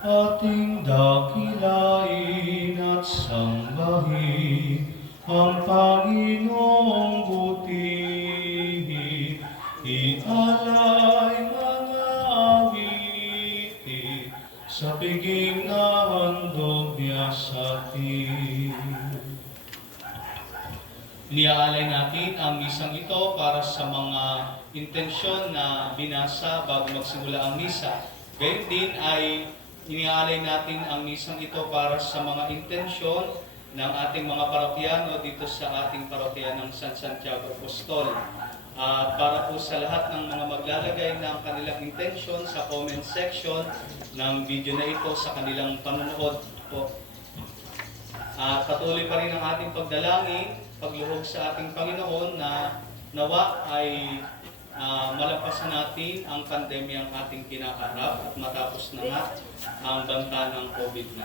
ating dakilain at sambahin ang Panginoong butihin, ialay mga awitin sa piging na handog niya sa atin. Iniaalay natin ang misang ito para sa mga intensyon na binasa bago magsimula ang misa. Gayun din ay iniaalay natin ang misang ito para sa mga intensyon ng ating mga parokyano dito sa ating parokya ng San Santiago Apostol. Para po sa lahat ng mga maglalagay ng kanilang intensyon sa comment section ng video na ito sa kanilang panonood po. Patuloy pa rin ang ating pagdalangin, pagluhog sa ating Panginoon na nawa ay malampasan natin ang pandemyang ating kinakaharap at matapos na nga ang banta ng COVID-19.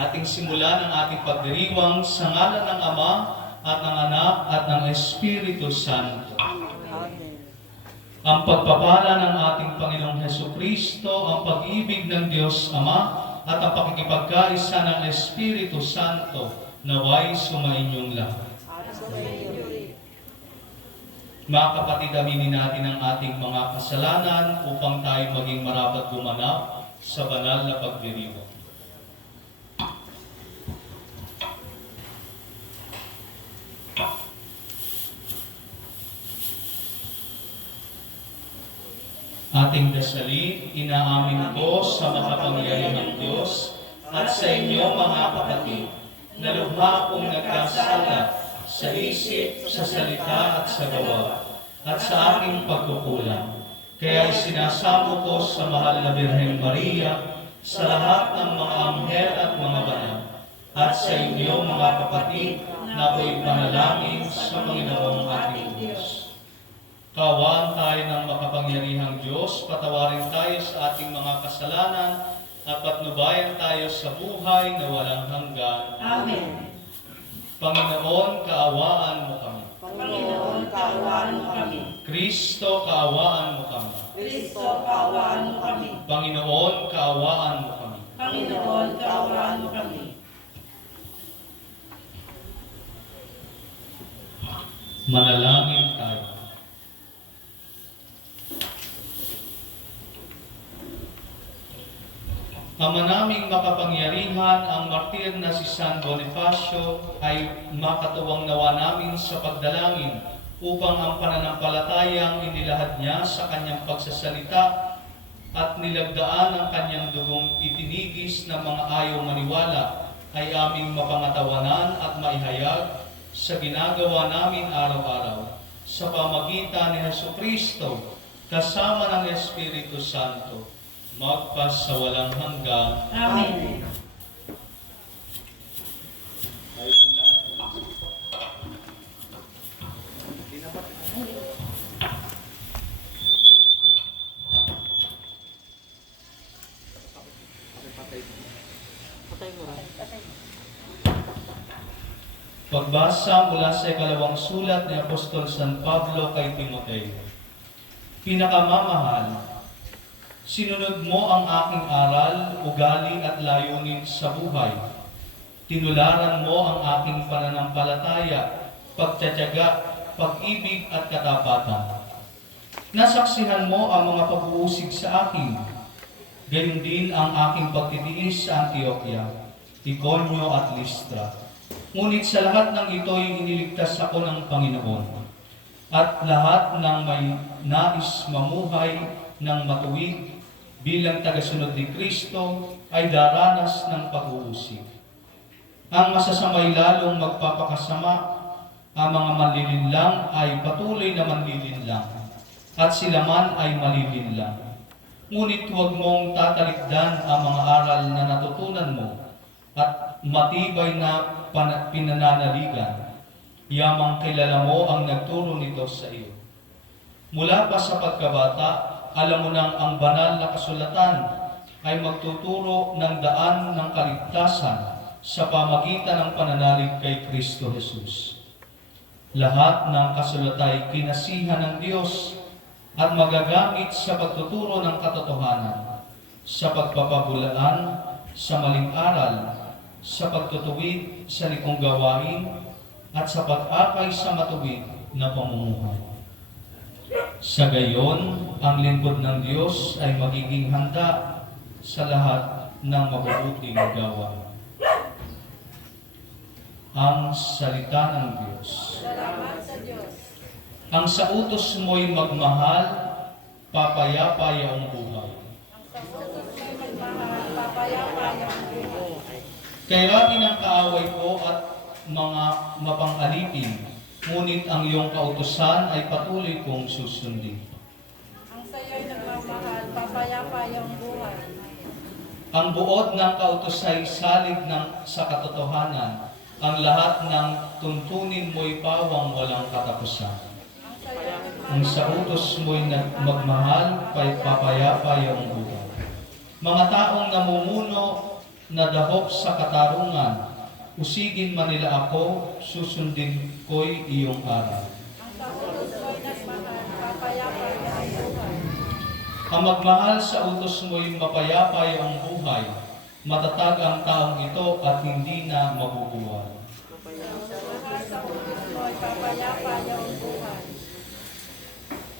Ating simulan ang ating pagdiriwang sa ngalan ng Ama at ng Anak at ng Espiritu Santo. Ang pagpapala ng ating Panginoong Hesukristo, ang pag-ibig ng Diyos Ama, at ang pakikipagkaisa ng Espiritu Santo naway sumainyong lahat. Mga kapatid, aminin natin ang ating mga kasalanan upang tayo maging marapat gumanap sa banal na pagdiriwang. Ating dasalin, inaamin ko sa makapangyarihang Diyos at sa inyo mga kapatid, na lubha akong nagkasala sa isip, sa salita at sa gawa, at sa aking pagkukulang. Kaya sinasamo ko sa mahal na Birheng Maria, sa lahat ng mga anghel at mga banal, at sa inyo mga kapatid na ako'y panalangin sa Panginoong ating Diyos. Kaawaan tayo ng makapangyarihang Diyos, patawarin tayo sa ating mga kasalanan, at patnubayan tayo sa buhay na walang hanggan. Amen. Panginoon, kaawaan mo kami. Panginoon, kaawaan mo kami. Kristo, kaawaan mo kami. Kristo, kaawaan mo kami. Panginoon, kaawaan mo kami. Panginoon, kaawaan mo kami. Manalangin tayo. Ama naming makapangyarihan, ang martir na si San Bonifacio ay makatuwang nawa namin sa pagdalangin upang ang pananampalatayang inilahad niya sa kanyang pagsasalita at nilagdaan ang kanyang dugong itinigis ng mga ayaw maniwala ay aming mapangatawanan at maihayag sa ginagawa namin araw-araw sa pamagitan ni Hesukristo kasama ng Espiritu Santo magpas sa walang hanggan. Amen. Pagbasa mula sa ikalawang sulat ni Apostol San Pablo kay Timoteo. Pinakamamahal, sinunod mo ang aking aral, ugali at layunin sa buhay. Tinularan mo ang aking pananampalataya, pagtitiyaga, pag-ibig at katapatan. Nasaksihan mo ang mga pag-uusig sa akin. Gayon din ang aking pagtitiis sa Antioquia, Iconio at Listra. Ngunit sa lahat ng ito'y iniligtas ako ng Panginoon. At lahat ng may nais mamuhay ng matuwid bilang tagasunod ni Kristo ay daranas ng pag-uusig. Ang masasamay lalong magpapakasama, ang mga manlilinlang ay patuloy na manlilinlang, at sila man ay malilinlang. Ngunit huwag mong tatalikdan ang mga aral na natutunan mo at matibay na pinananaligan. Yamang kilala mo ang nagturo nito sa iyo. Mula pa sa pagkabata, alam mo nang ang banal na kasulatan ay magtuturo ng daan ng kaligtasan sa pamagitan ng pananalig kay Kristo Jesus. Lahat ng kasulatan ay kinasihan ng Diyos at magagamit sa pagtuturo ng katotohanan, sa pagpapabulaan, sa maling aral, sa pagtutuwid sa likong gawain, at sa pag-akay sa matuwid na pamumuhay. Sa gayon, ang lingkod ng Diyos ay magiging handa sa lahat ng mabubuting gawa. Ang salita ng Diyos. Salamat sa Diyos. Ang sa utos mo'y magmahal, papayapa iyong buhay. Ang sa utos mo'y magmahal, papayapa iyong buhay. Kayanin ang kaaway ko at mga mapang-alipin, ngunit ang iyong kautusan ay patuloy kong susundin. Ang sayo'y nagmamahal, papayapa iyong buhay. Ang buod ng kautos ay salig sa katotohanan. Ang lahat ng tuntunin mo'y pawang walang katapusan. Ang sayo'y Ang sa utos mo'y magmahal, papayapa iyong buhay. Mga taong namumuno na dahop sa katarungan, usigin man nila ako, susundin ko'y iyong aral. Ang sa utos mo'y nagmahal, papayapa iyong buhay. Ang magmahal sa utos mo'y mapayapa iyong buhay. Matatag ang taong ito at hindi na mabubuhay. Ang magmahal sa utos mo'y papayapa iyong buhay.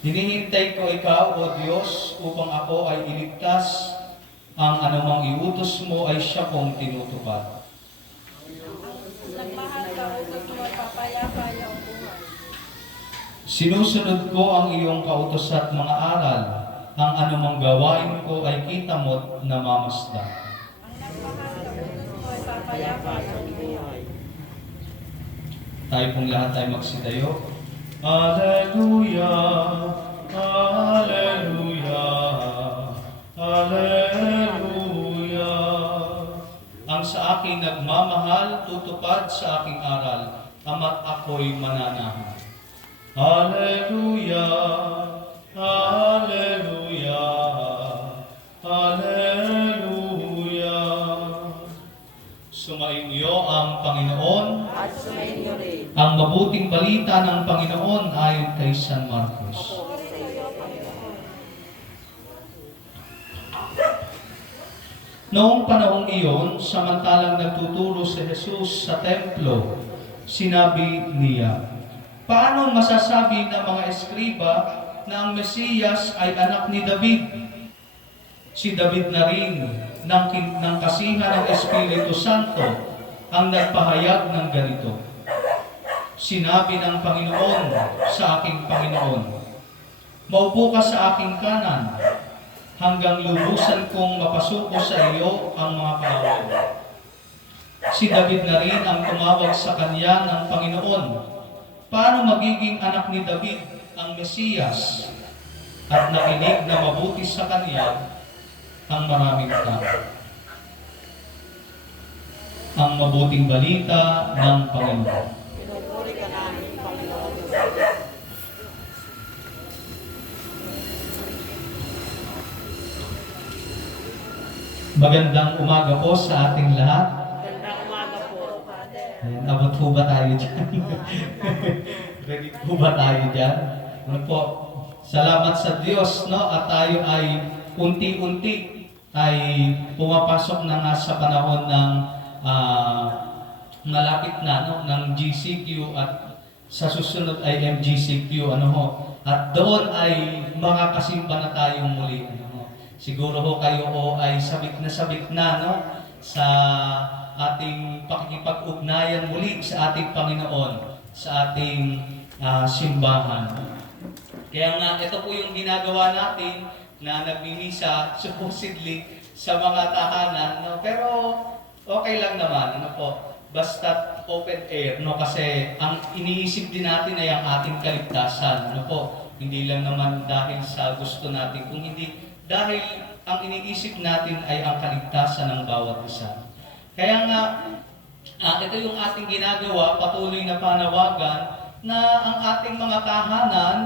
Hinihintay ko ikaw, O Diyos, upang ako ay iligtas. Ang anumang iutos mo ay siya kong tinutupad. Ang nagmahal sa utos mo'y papayapa iyong buhay. Sinusunod ko ang iyong kautos at mga aral. Ang anumang gawain ko ay kita mo't namamasdan. Ang nagmahal sa utos mo'y papayapa iyong buhay. Tayo pong lahat ay magsidayo. Alleluia, Alleluia, Alleluia. Ang sa aking nagmamahal, tutupad sa aking aral, ama't ako'y mananahan. Alleluia, Alleluia, Alleluia. Sumainyo ang Panginoon. At sumainyo rin. Ang mabuting balita ng Panginoon ayon kay San Marcos. Puri sa iyo, Panginoon. Noong panahong iyon, samantalang nagtuturo si Jesus sa templo, sinabi niya, "Paano masasabi ng mga eskriba na ang Mesiyas ay anak ni David? Si David na rin ng kasihan ng Espiritu Santo ang nagpahayag ng ganito. Sinabi ng Panginoon sa aking Panginoon, maupo ka sa aking kanan, hanggang lubusan kong mapasuko sa iyo ang mga kaaway mo." Si David na rin ang tumawag sa kanya ng Panginoon. Paano magiging anak ni David ang Mesiyas? At nakinig na mabuti sa kanya ang maraming tao. Ang mabuting balita ng Panginoon. Pinupuri ka namin, Panginoon Diyos. Magandang umaga po sa ating lahat. Magandang umaga po, Father. Ayan, abot po ba tayo dyan? Ready po ba tayo dyan? Ano po? Salamat sa Diyos, no? At tayo ay unti-unti ay pumapasok na nga sa panahon ng malapit na, no? Ng GCQ at sa susunod ay MGCQ, ano ho? At doon ay makakasimba na tayong muli, ano ho? Siguro ho kayo ho ay sabik na, no? Sa ating pakikipag-ugnayan muli sa ating Panginoon, sa ating simbahan. Kaya nga, ito po yung ginagawa natin na nagmimisa supposedly sa mga tahanan, no? Pero okay lang naman, ano po, basta open air, no? Kasi ang iniisip din natin ay ang ating kaligtasan, ano po, hindi lang naman dahil sa gusto natin, kung hindi dahil ang iniisip natin ay ang kaligtasan ng bawat isa. Kaya nga, ito yung ating ginagawa, patuloy na panawagan na ang ating mga tahanan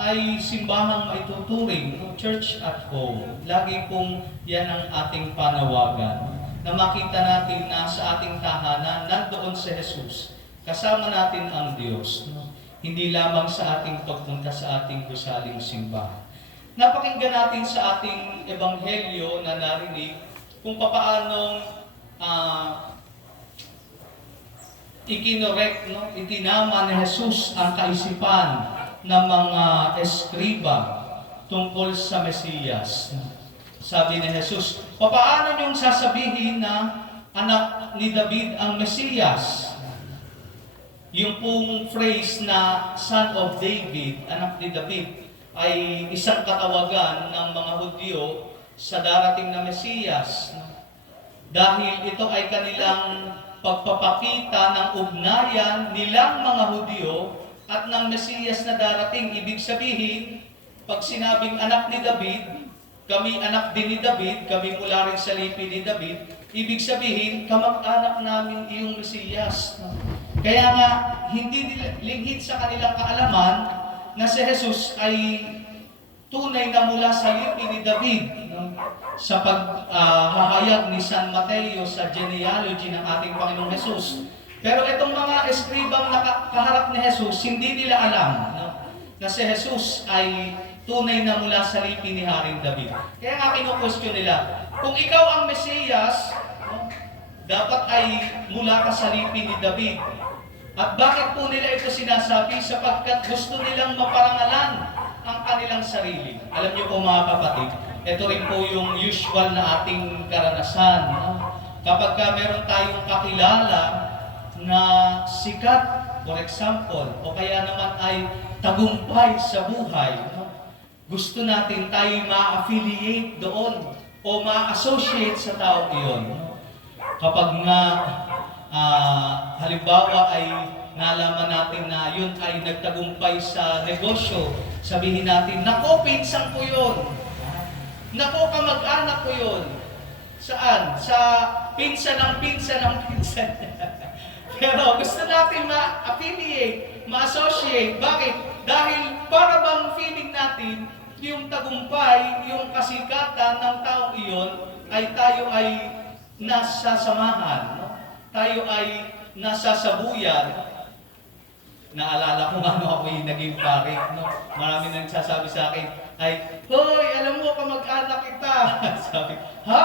ay simbahang maituturing, no? Church at home. Lagi pong yan ang ating panawagan. Na makita natin na sa ating tahanan, nandoon si Jesus. Kasama natin ang Diyos. No? Hindi lamang sa ating pagpunta sa ating gusaling simbahan. Napakinggan natin sa ating ebanghelyo na narinig kung papaanong ikinorek, no? Itinama ni Jesus ang kaisipan ng mga eskriba tungkol sa Mesiyas. Sabi ni Jesus, papaano niyong sasabihin na anak ni David ang Mesiyas? Yung pong phrase na son of David, anak ni David, ay isang katawagan ng mga Hudyo sa darating na Mesiyas. Dahil ito ay kanilang pagpapakita ng ugnayan nilang mga Hudyo at ng Mesiyas na darating. Ibig sabihin, pag sinabing anak ni David, kami anak din ni David, kami mula rin sa lipi ni David, ibig sabihin, kamag-anak namin iyong Mesiyas. Kaya nga, hindi linghit sa kanilang kaalaman na si Jesus ay tunay na mula sa lipi ni David. Sa paghahayag ni San Mateo sa genealogy ng ating Panginoong Jesus. Pero itong mga eskribang nakaharap ni Jesus, hindi nila alam na si Jesus ay tunay na mula sa lipi ni Haring David. Kaya nga kinu-question nila, kung ikaw ang Mesiyas, dapat ay mula ka sa lipi ni David. At bakit po nila ito sinasabi? Sapagkat gusto nilang maparangalan ang kanilang sarili. Alam niyo po mga kapatid, ito rin po yung usual na ating karanasan. Kapag meron tayong kakilala na sikat, for example, o kaya naman ay tagumpay sa buhay, gusto natin tayo ma-affiliate doon o ma-associate sa taong iyon. Kapag nga halimbawa ay nalaman natin na yun ay nagtagumpay sa negosyo, sabihin natin, nako, pinsan ko yun. Nako, kamag-anak ko yun. Saan? Sa pinsan ng pinsan ng pinsan. Pero gusto natin ma-affiliate, ma-associate. Bakit? Dahil para bang feeling natin, yung tagumpay, yung kasikatan ng taong iyon, ay tayo ay nasasamahan. No? Tayo ay nasasabuyan. Naalala ko ano ako yung naging pare. No? Marami nang nagsasabi sa akin, ay, hoy, alam mo, kamag-anak kita. Sabi, ha?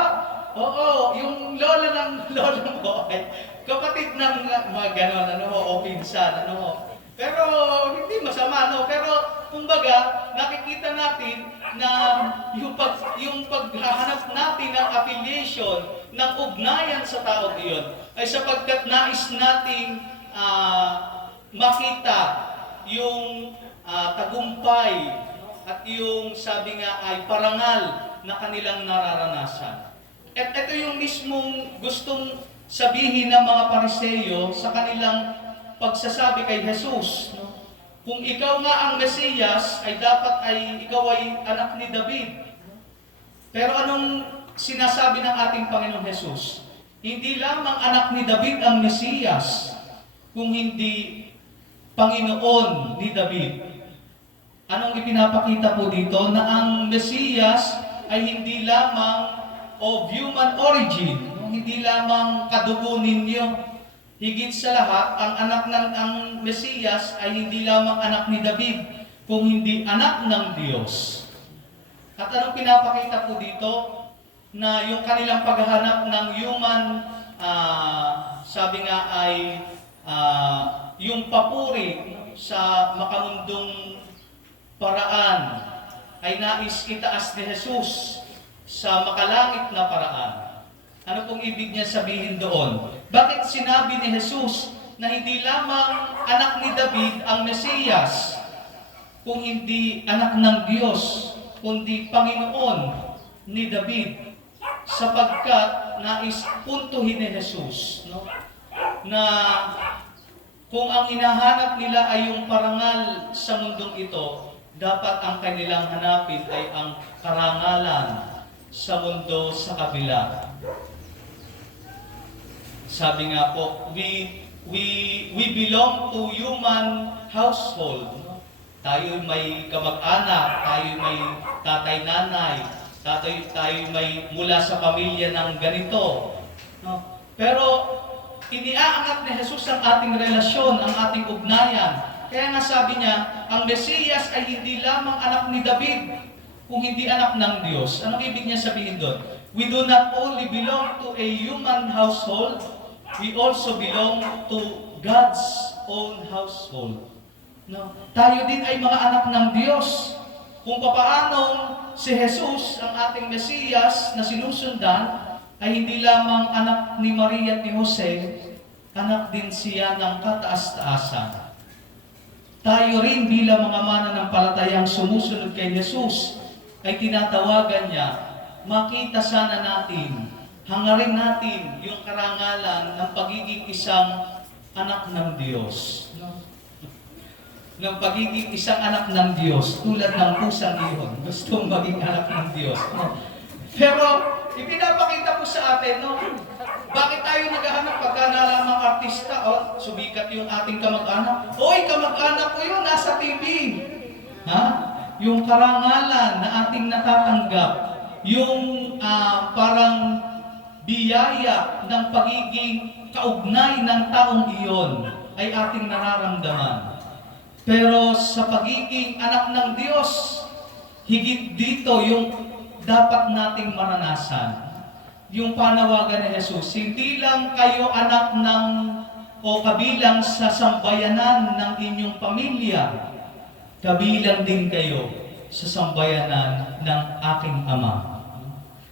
Oo, yung lola ng lola mo ay kapatid ng mga gano'n, ano mo, o pinsan, ano mo. Pero hindi masama, no? Pero kumbaga, nakikita natin na yung paghahanap natin ng affiliation, ng ugnayan sa tao iyon, ay sapagkat nais nating makita yung tagumpay at yung sabi nga ay parangal na kanilang nararanasan. At ito yung mismong gustong sabihin ng mga Pariseo sa kanilang pagsasabi kay Jesus. No? Kung ikaw nga ang Mesiyas, ay dapat ay ikaw ay anak ni David. Pero anong sinasabi ng ating Panginoong Jesus? Hindi lamang anak ni David ang Mesiyas, kung hindi Panginoon ni David. Anong ipinapakita po dito? Na ang Mesiyas ay hindi lamang of human origin, hindi lamang kadugo ninyo. Higit sa lahat, ang anak ng ang Mesiyas ay hindi lamang anak ni David, kung hindi anak ng Diyos. At anong pinapakita po dito? Na yung kanilang paghahanap ng human, sabi nga ay yung papuri sa makamundong paraan ay nais itaas ni Jesus sa makalangit na paraan. Ano pong ibig niya sabihin doon? Bakit sinabi ni Jesus na hindi lamang anak ni David ang Mesiyas, kung hindi anak ng Diyos, kundi Panginoon ni David? Sapagkat nais puntuhin ni Jesus, no? Na kung ang hinahanap nila ay yung parangal sa mundong ito, dapat ang kanilang hanapin ay ang karangalan sa mundo sa kabila. Sabi nga po, we belong to human household. No? Tayo may kamag-anak, tayo may tatay-nanay, tayo may mula sa pamilya ng ganito. No? Pero iniaangat ni Jesus ang ating relasyon, ang ating ugnayan. Kaya nga sabi niya, ang Mesiyas ay hindi lamang anak ni David, kung hindi anak ng Diyos? Anong ibig niya sabihin doon? We do not only belong to a human household, we also belong to God's own household. No? Tayo din ay mga anak ng Diyos. Kung papaanong si Jesus, ang ating Mesiyas na sinusundan, ay hindi lamang anak ni Maria at ni Jose, anak din siya ng kataas-taasan. Tayo rin bilang mga mananampalatayang sumusunod kay Jesus, ay tinatawagan niya, makita sana natin, hangarin natin yung karangalan ng pagiging isang anak ng Diyos. No? Ng pagiging isang anak ng Diyos, tulad ng pusang iyon, gustong maging anak ng Diyos. No? Pero, ipinapakita po sa atin, no? Bakit tayo naghahanap pagka nalamang artista, sumikat yung ating kamag-anak? Oy, kamag-anak ko yun, nasa TV. Ha? Yung karangalan na ating natatanggap, yung parang biyaya ng pagiging kaugnay ng taong iyon ay ating nararamdaman. Pero sa pagiging anak ng Diyos, higit dito yung dapat nating maranasan. Yung panawagan ni Jesus, hindi lang kayo anak ng o kabilang sa sambayanan ng inyong pamilya, kabilang din kayo sa sambayanan ng aking Ama.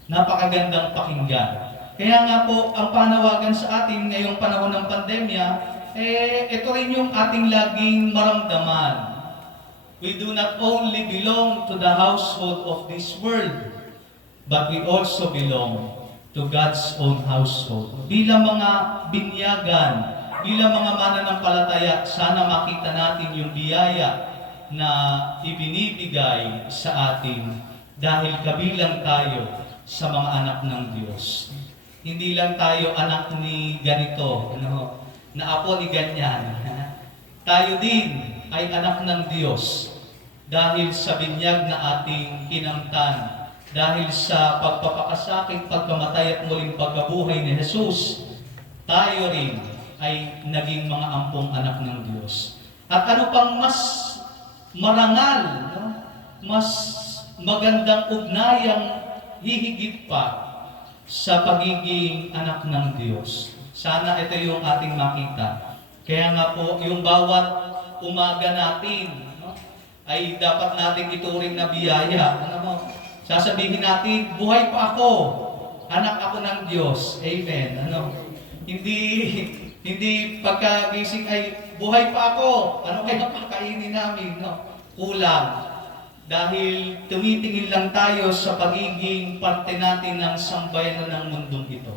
Napakagandang pakinggan. Kaya nga po, ang panawagan sa atin ngayong panahon ng pandemya, ito rin yung ating laging maramdaman. We do not only belong to the household of this world, but we also belong to God's own household. Bilang mga binyagan, bilang mga mananampalataya, sana makita natin yung biyaya na ibinibigay sa atin dahil kabilang tayo sa mga anak ng Diyos. Hindi lang tayo anak ni ganito, na apo ni ganyan. Tayo din ay anak ng Diyos dahil sa binyag na ating kinamtan, dahil sa pagpapakasakit, pagkamatay at muling pagkabuhay ni Jesus, tayo rin ay naging mga ampong anak ng Diyos. At ano pang mas marangal, no? Mas magandang ugnayang hihigit pa sa pagiging anak ng Diyos. Sana ito yung ating makita. Kaya nga po, yung bawat umaga natin, no, ay dapat natin ituring na biyaya. Sasabihin natin, buhay pa ako, anak ako ng Diyos. Amen. Hindi pagkagising ay, buhay pa ako, ano kaya pakainin namin? Kulang. Dahil tumitingin lang tayo sa pagiging parte natin ng sambayanan ng mundong ito.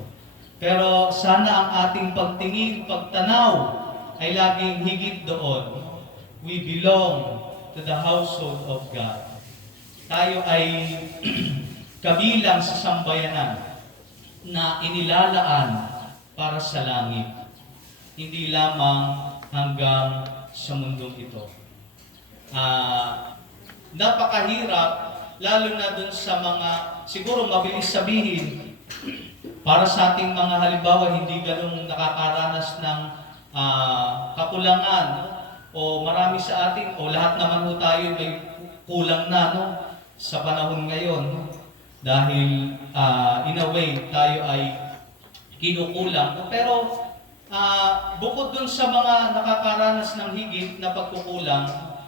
Pero sana ang ating pagtingin, pagtanaw, ay laging higit doon. We belong to the household of God. Tayo ay kabilang sa sambayanan na inilalaan para sa langit. Hindi lamang hanggang sa mundong ito. Napakahirap, lalo na dun sa mga, siguro mabilis sabihin, para sa ating mga halimbawa, hindi ganun nakakaranas ng kakulangan, o marami sa atin, o lahat naman ho tayo may kulang na, sa panahon ngayon, dahil in a way, tayo ay kinukulang. Pero bukod dun sa mga nakakaranas ng higit na pagkukulang,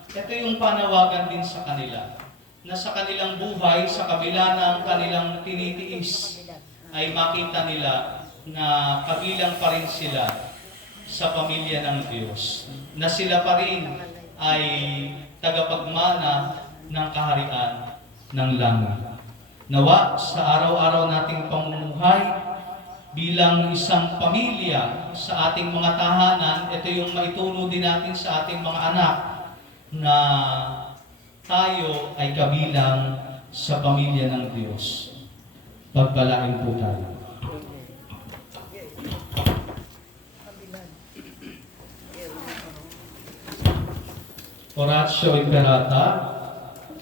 ito yung panawagan din sa kanila, na sa kanilang buhay, sa kabila ng kanilang tinitiis, ay makita nila na kabilang pa rin sila sa pamilya ng Diyos, na sila pa rin ay tagapagmana ng kaharian ng langit. Nawa sa araw-araw nating pamumuhay bilang isang pamilya sa ating mga tahanan, ito yung maituro din natin sa ating mga anak na tayo ay kabilang sa pamilya ng Diyos. Pagpalain po tayo. Oratio Imperata.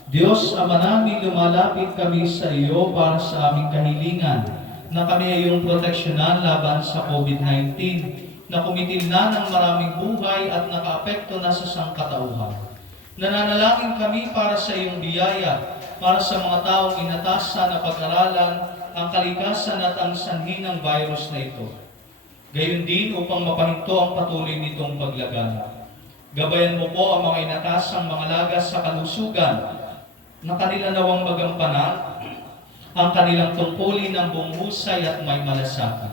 Diyos, Ama namin, lumalapit kami sa iyo para sa aming kahilingan na kami ay iyong proteksyonan laban sa COVID-19 na kumitil na ng maraming buhay at nakaapekto na sa sangkatauhan. Nananalangin kami para sa iyong biyaya para sa mga taong inatasan na pag-aralan ang kalikasan at ang sanhi ng virus na ito. Gayon din upang mapahinto ang patuloy nitong paglaganap. Gabayan mo po ang mga inatasang mga lagas sa kalusugan na kanila nawang magampanan ang kanilang tungkulin ng buong husay at may malasakit.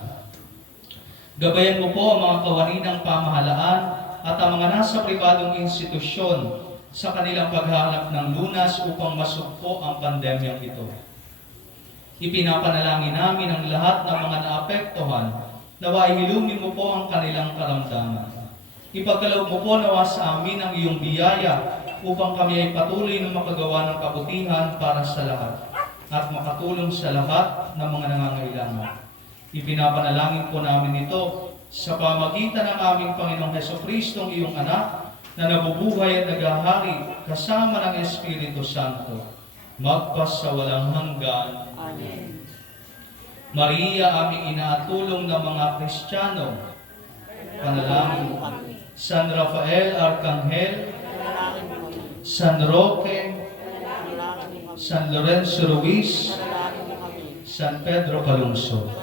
Gabayan mo po ang mga kawani ng pamahalaan at ang mga nasa pribadong institusyon sa kanilang paghahanap ng lunas upang masugpo ang pandemyang ito. Ipinapanalangin namin ang lahat ng mga naapektuhan, nawa ihilungin mo po ang kanilang karamdaman. Ipagkaloob mo po nawa sa amin ang iyong biyaya upang kami ay patuloy na makagawa ng kabutihan para sa lahat at makatulong sa lahat ng mga nangangailangan. Ipinapanalangin po namin ito sa pamagitan ng aming Panginoong Hesukristo, iyong anak, na nabubuhay at naghahari kasama ng Espiritu Santo, magpasawalang hanggan. Amen. Maria, aming inaatulong ng mga Kristiyano, panalangin mo. San Rafael Arcangel, San Roque, San Lorenzo Ruiz, San Pedro Calungsod.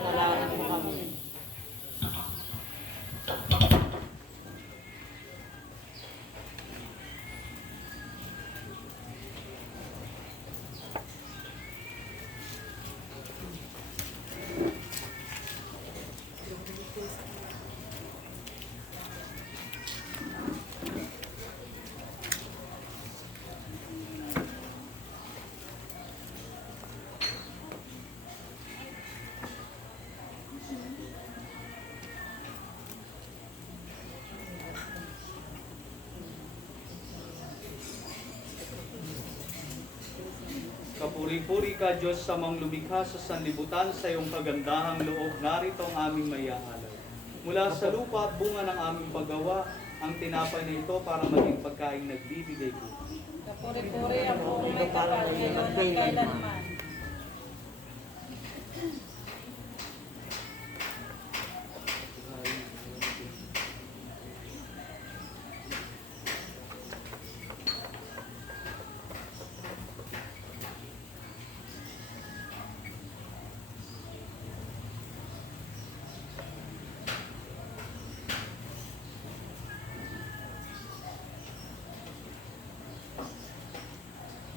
Kapuri-puri ka, Diyos, sa mga lumikha sa sanlibutan, sa iyong kagandahang loob, narito ang aming maiaalay. Mula sa lupa at bunga ng aming paggawa, ang tinapay na ito para maging pagkain nagbibigay ko. Kapuri-puri ang buong may kapal ngayon at kailanman.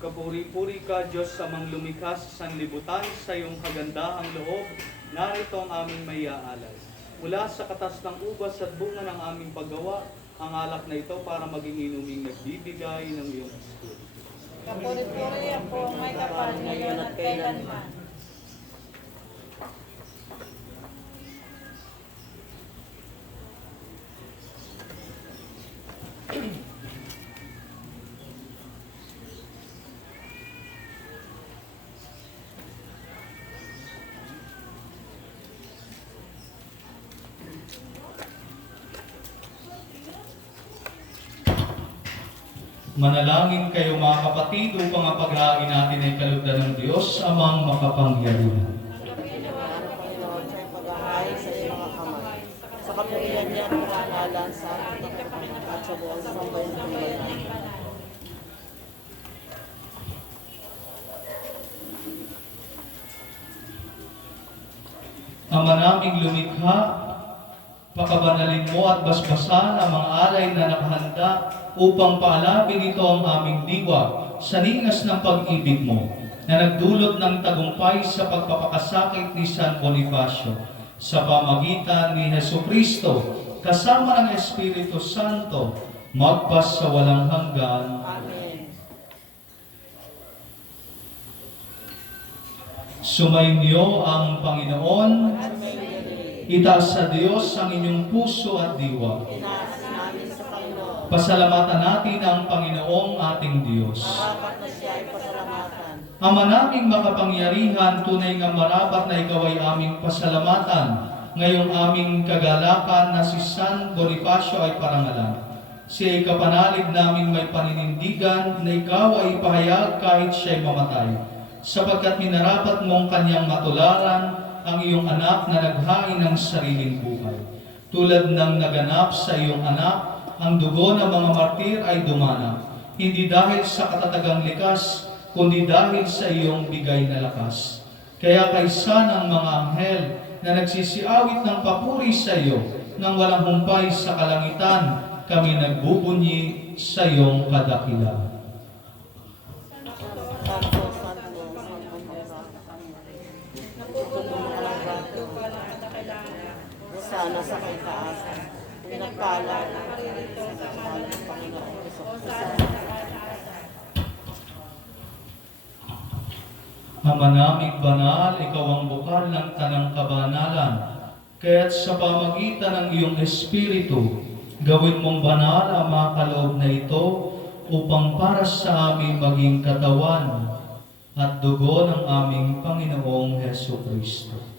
Kapuri-puri ka, Diyos, sa mga lumikha sa sanlibutan, sa iyong kagandahang loob, narito ang aming maiaalay. Mula sa katas ng ubas at bunga ng aming paggawa, ang alak na ito para maging inuming nagbibigay ng iyong Espiritu. Kapuri-puri ang buong may kapal ngayon at kailanman. Manalangin kayo mga kapatid upang ang paghahain natin ay kalugdan ng Diyos, amang makapangyarihan. Panginoon sa paghahay sa iyong mga kamay. Sa kapurihan niya at karangalan sa ating at sa buong sambayan ng banal. Ama naming lumikha, pakabanalin mo at basbasan ang mga alay na nakahanda upang paalapin ito ang aming diwa sa ningas ng pag-ibig mo na nagdulot ng tagumpay sa pagpapakasakit ni San Bonifacio sa pamagitan ni Hesukristo kasama ng Espiritu Santo magpas sa walang hanggan. Amen. Sumainyo ang Panginoon. Itaas sa Diyos ang inyong puso at diwa. Inaas namin sa Panginoon. Pasalamatan natin ang Panginoong ating Diyos. Marapat na siya ay pasalamatan. Ama naming makapangyarihan, tunay nga marapat na ikaw ay aming pasalamatan. Ngayong aming kagalakan na si San Bonifacio ay parangalan. Siya ay kapanalig namin may paninindigan na ikaw ay ipahayag kahit siya'y mamatay. Sapagkat minarapat mong kanyang matularan ang iyong anak na naghain ng sariling buhay. Tulad ng naganap sa iyong anak, ang dugo ng mga martir ay dumana, hindi dahil sa katatagang likas, kundi dahil sa iyong bigay na lakas. Kaya kaysa ng mga anghel na nagsisiawit ng papuri sa iyo, nang walang humpay sa kalangitan, kami nagbubunyi sa iyong kadakilaan. Santo, Santo, Santo, lupa na kadakilaan. sana sa kaitaasan, pinagpala na naririto sa mahal ng Panginoong Hesus. Ama naming banal, ikaw ang bukal ng tanang kabanalan, kaya't sa pamagitan ng iyong Espiritu, gawin mong banal ang mga kaloob na ito upang para sa amin maging katawan at dugo ng aming Panginoong Hesus Kristo.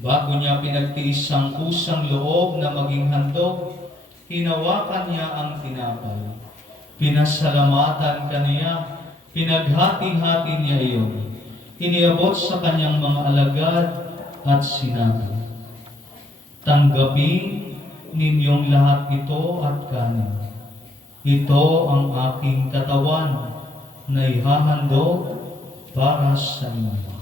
Bago niya pinagtiis ang kusang loob na maging handog, hinawakan niya ang tinapay. Pinasalamatan kaniya, pinaghati-hati niya iyon. Iniabot sa kanyang mga alagad at sinabi, "Tanggapin ninyong lahat ito at kanin. Ito ang aking katawan na ihahandog para sa inyo."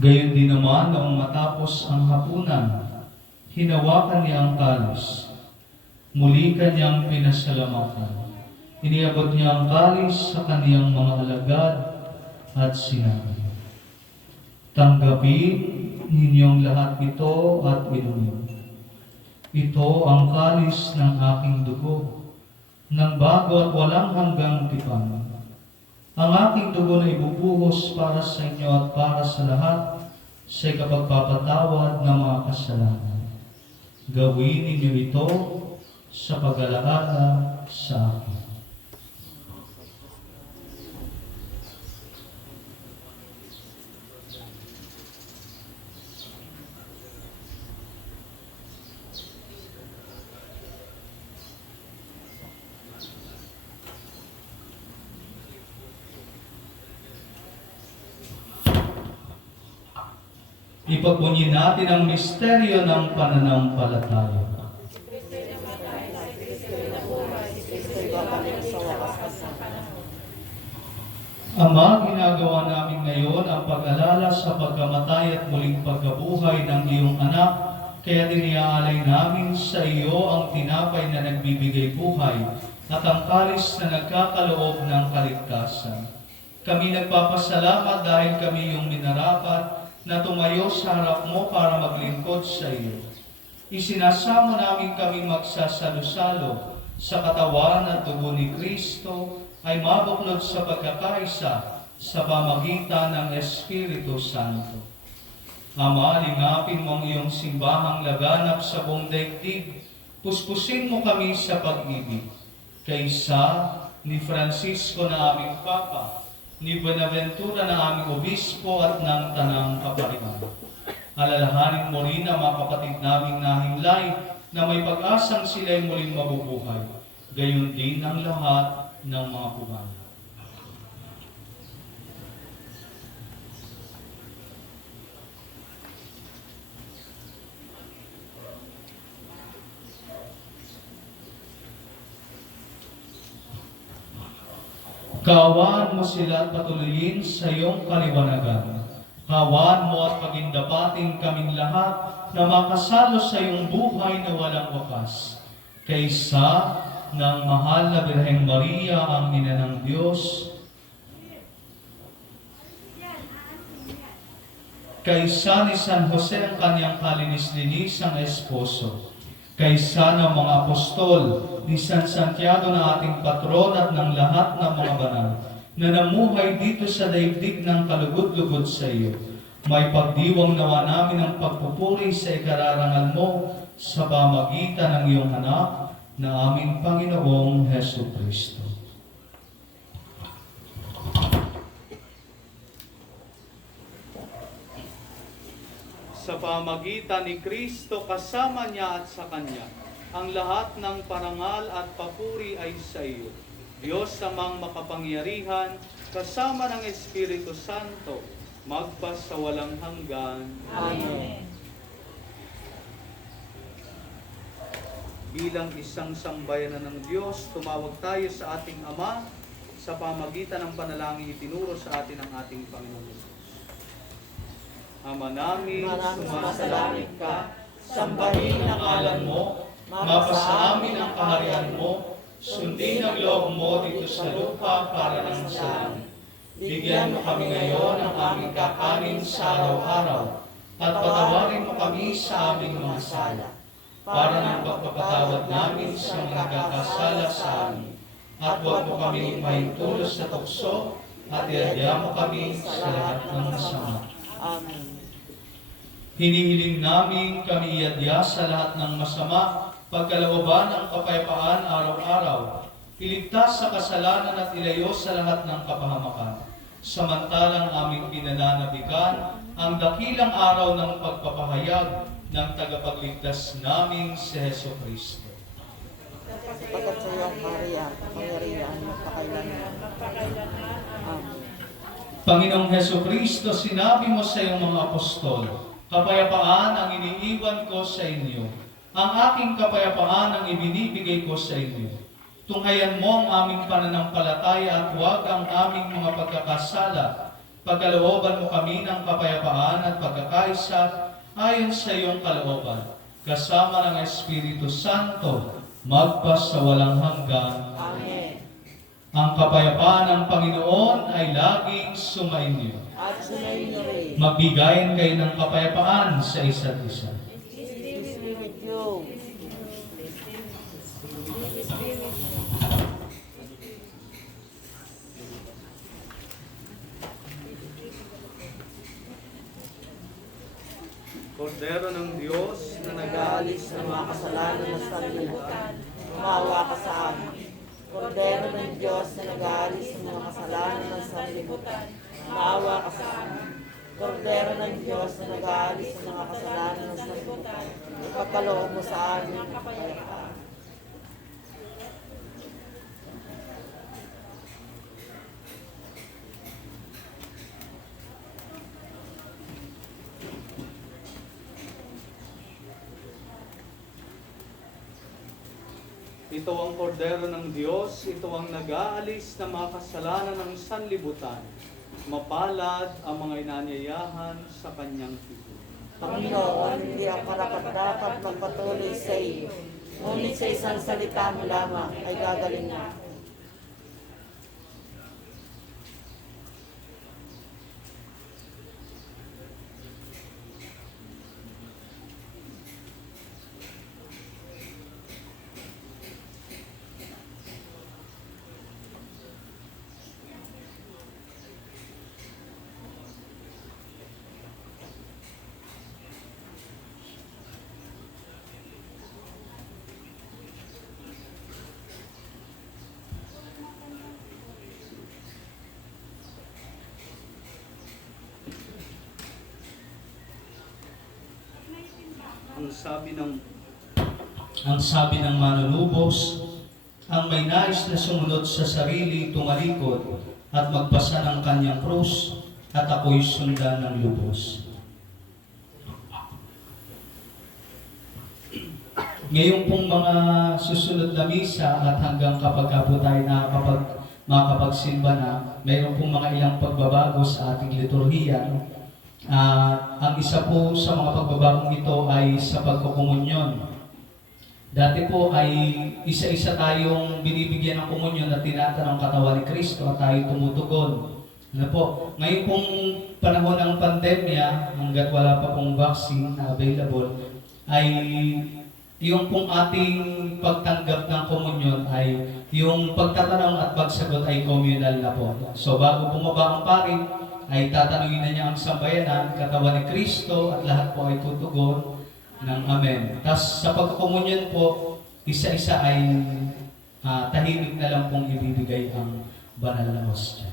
Gayon din naman noong matapos ang hapunan, hinawakan niya ang kalis. Muli kanyang pinasalamatan. Iniabot niya ang kalis sa kaniyang mga alagad at sinabi, "Tanggapin ninyong lahat ito at inumin. Ito ang kalis ng aking dugo, ng bago at walang hanggang tipan. Ang aking dugo na ibubuhos para sa inyo at para sa lahat sa ikapagpapatawad ng mga kasalanan. Gawin ninyo ito sa pag-alaala sa akin." Ipagbunyi natin ang misteryo ng pananampalataya. Ama, ginagawa namin ngayon ang pag-alala sa pagkamatay at muling pagkabuhay ng iyong anak, kaya iniaalay namin sa iyo ang tinapay na nagbibigay buhay at ang kalis na nagkakaloob ng kaligtasan. Kami nagpapasalamat dahil kami yung minarapat na tumayo sa harap mo para maglingkod sa iyo. Isinasamo namin kaming magsasalo-salo sa katawan at dugo ni Kristo ay mabuklod sa pagkakaisa sa pamagitan ng Espiritu Santo. Ama, lingapin mo ang iyong simbahang laganap sa buong daigdig. Puspusin mo kami sa pag-ibig. Kaysa ni Francisco na aming Papa, ni Buenaventura na aming obispo at ng tanang kaparian. Alalahanin mo rin ang mga kapatid naming nahimlay na may pag-asang sila'y muling mabubuhay. Gayon din ang lahat ng mga pumana. Kaawaan mo sila at patuloyin sa iyong kaliwanagan. Kaawaan mo at pagindapatin kaming lahat na makasalo sa iyong buhay na walang wakas. Kaysa ng mahal na Birheng Maria, ang ina ng Diyos, kaysa ni San Jose ang kanyang kalinis-linisang esposo, kaysa ng mga apostol, ni San Santiago na ating patron at ng lahat ng mga banal, na namuhay dito sa daigdig ng kalugod-lugod sa iyo. May pagdiwang nawa namin ang pagpupuri sa ikararangal mo sa pamagitan ng iyong anak na aming Panginoong Heso Kristo. Sa pamagitan ni Kristo, kasama niya at sa Kanya, ang lahat ng parangal at papuri ay sa iyo, Diyos amang makapangyarihan, kasama ng Espiritu Santo, magpa sa walang hanggan. Amen. Bilang isang sambayanan ng Diyos, tumawag tayo sa ating Ama sa pamagitan ng panalangin itinuro sa atin ng ating Panginoon Jesus. Ama namin, sumasalangit ka, sambahin ang ngalan mo, mapasa amin ang kaharian mo, sundin ang loob mo dito sa lupa para ng sa langit. Bigyan mo kami ngayon ng aming kakanin sa araw-araw, at patawarin mo kami sa aming mga sala, para ng pagpapatawad namin sa mga nagkakasala sa amin. At huwag mo kami mahintulot sa tukso, at iadya mo kami sa lahat ng masama. Amen. Hinihiling namin kami iadya sa lahat ng masama, pagkalooban ng kapayapaan araw-araw, iligtas sa kasalanan at ilayo sa lahat ng kapahamakan. Samantalang aming pinananabikan ang dakilang araw ng pagpapahayag ng tagapagligtas namin si Heso Kristo. Pagkat sa iyong kaharian, kapangyarihan, magpakailanman. Amen. Panginoong Heso Kristo, sinabi mo sa iyong mga apostol, kapayapaan ang iniiwan ko sa inyo. Ang aking kapayapaan ang ibinibigay ko sa inyo. Tunghayan mo ang aming pananampalataya at huwag ang aming mga pagkakasala. Pagkalooban mo kami ng kapayapaan at pagkakaisa ayon sa iyong kalooban. Kasama ng Espiritu Santo, magpa sa walang hanggan. Amen. Ang kapayapaan ng Panginoon ay laging sumainyo. At sumayin niyo rin. Magbigayan kayo ng kapayapaan sa isa't isa. Peace be with you. Kordero ng Diyos na Nag-aalis ng mga kasalanan ng sanlibutan, umawa ka sa amin. Kordero ng Diyos na nag-aalis ng mga kasalanan ng sanlibutan, umawa ka sa amin. Kordero ng Diyos na nag-aalis ng mga kasalanan ng sanlibutan, ipagkaloob mo sa amin ang kapayapaan. Ito ang kordero ng Diyos, ito ang nag-aalis ng mga kasalanan ng sanlibutan. Mapalad ang mga inanyayahan sa kanyang tigo. Panginoon, hindi ang karapat-dapat magpatuloy sa iyo, ngunit sa isang salita mo lamang ay gagaling na. Ang sabi ng manunubos, ang may nais na sumunod sa sarili tumalikod at magpasa ng kanyang krus, at ako'y sundan ng lubos. Ngayon pong mga susunod na misa at hanggang kapag po tayo makakapagsimba na, mayroon pong mga ilang pagbabago sa ating liturhiya. Ang isa po sa mga pagbabagong ito ay sa pagkukumunyon. Dati po ay isa-isa tayong binibigyan ng komunyon at tinatanong katawan ni Kristo at tayo tumutugon. Ano po? Ngayon pong panahon ng pandemya, hanggat wala pa pong vaccine na available, ay yung pong ating pagtanggap ng komunyon ay yung pagtatanong at pagsagot ay communal na po. So bago bumaba ang pari, ay tatanungin na niya ang sambayanan, katawan ni Kristo, at lahat po ay tutugon ng Amen. Tapos sa pagkukomunyon po, isa-isa ay tahimik na lang pong ibibigay ang banal na hostya.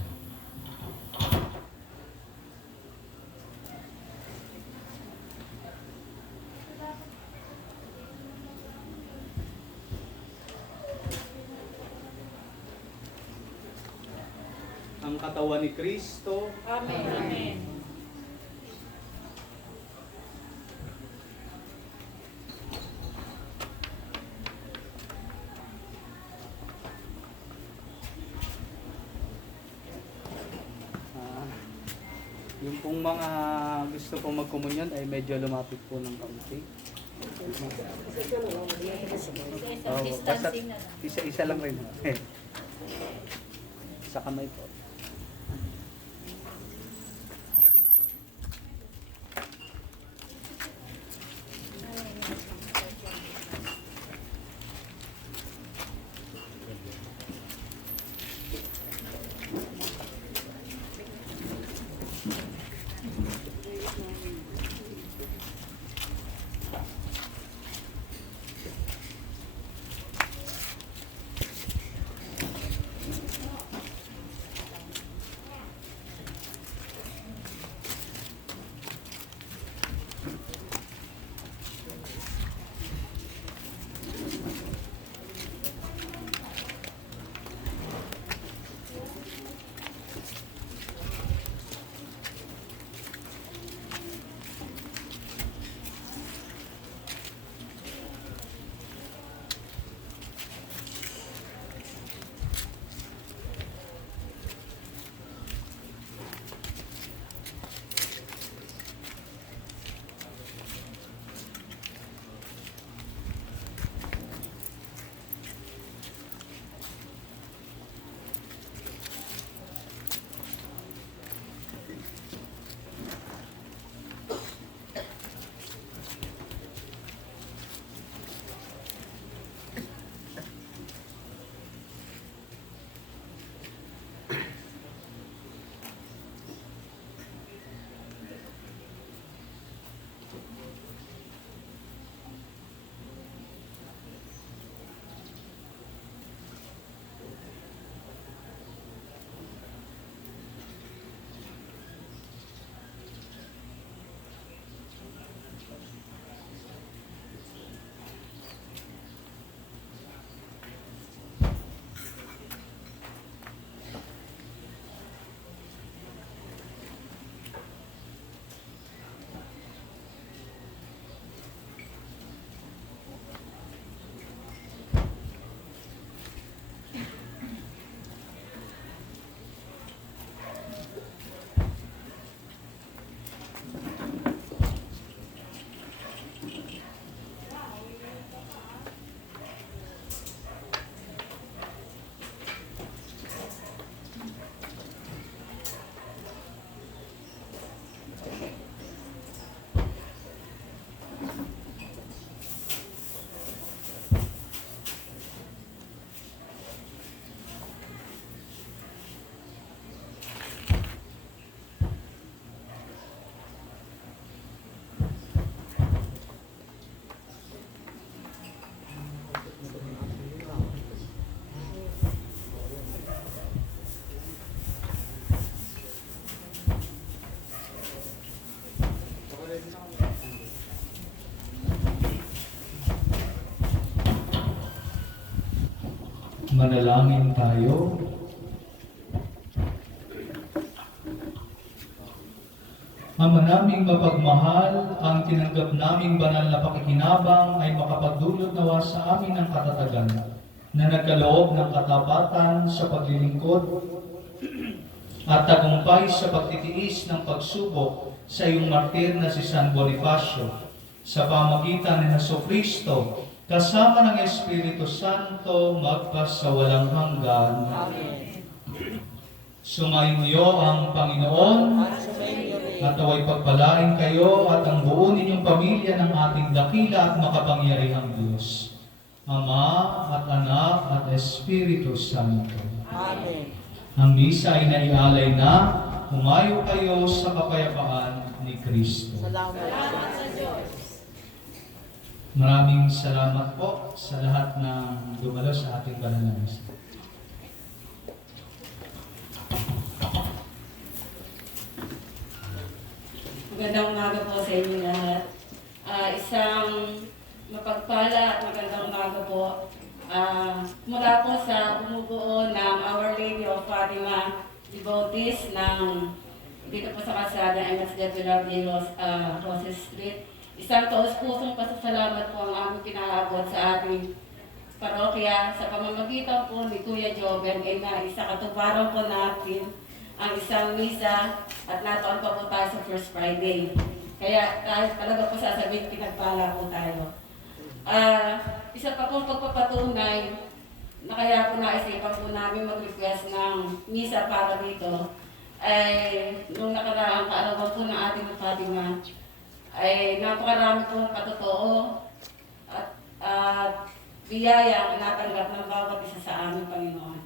Ang katawan ni Kristo. Amen. Amen. Yung pong mga gusto pong magkomunyon ay medyo lumapit po ng kaunti. Basta Distancing na lang. isa-isa lang rin. Sa kamay po. Manalangin tayo. Ama naming mapagmahal, ang tinanggap naming banal na pakikinabang ay makapagdulot nawa sa amin ng katatagan na nagkaloob ng katapatan sa paglilingkod at tagumpay sa pagtitiis ng pagsubok sa iyong martir na si San Bonifacio sa pamagitan ni Jesucristo kasama ng Espiritu Santo magpasawalang hanggan. Amen. Sumainyo ang Panginoon At sumainyo rin. at naway pagpalain kayo at ang buo ninyong pamilya ng ating dakila at makapangyarihang Diyos, Ama at Anak at Espiritu Santo. Amen. Ang misa ay naialay na, humayo kayo sa kapayapaan ni Kristo. Salamat. Salamat sa Diyos. Maraming salamat po sa lahat ng dumalo sa ating banal na misa. Magandang umaga po sa inyo lahat. Isang mapagpala at magandang umaga po. Mula po sa bumubuo ng Our Lady of Fatima devotees ng dito po sa kalsada MS Gabriel Roses Street. Isang taus-pusong pasasalamat po ang aming pinaabot sa ating parokya sa pamamagitan po ni Kuya Joven ay na isa katuparan po natin ang isang misa at natoon pa po tayo sa First Friday. Kaya kahit talaga po sasabihin, pinagpala po tayo. Isa pa pong pagpapatunay na kaya po naisipan po namin mag-request ng misa para dito ay nung nakaraang kaarawan po ng ating Fatima ay napakarami pong katotoo at biyaya ang natanggap ng bawat isa sa aming Panginoon.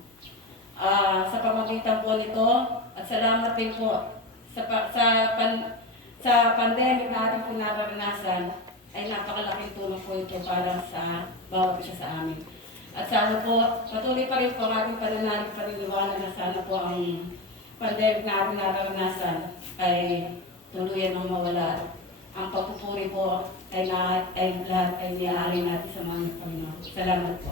Sa pamagitan po nito at salamat din po sa pandemic na ating po nararanasan ay napakalaking tulong po ito para sa bawat isa sa amin. At sana po, patuloy pa rin po ang ating pananalig paniniwala na sana po ang pandemic na ating nararanasan ay tuluyan ng mawala. Ang pagpupuri po ay lahat ay niaari natin sa mga Panginoon. Salamat po.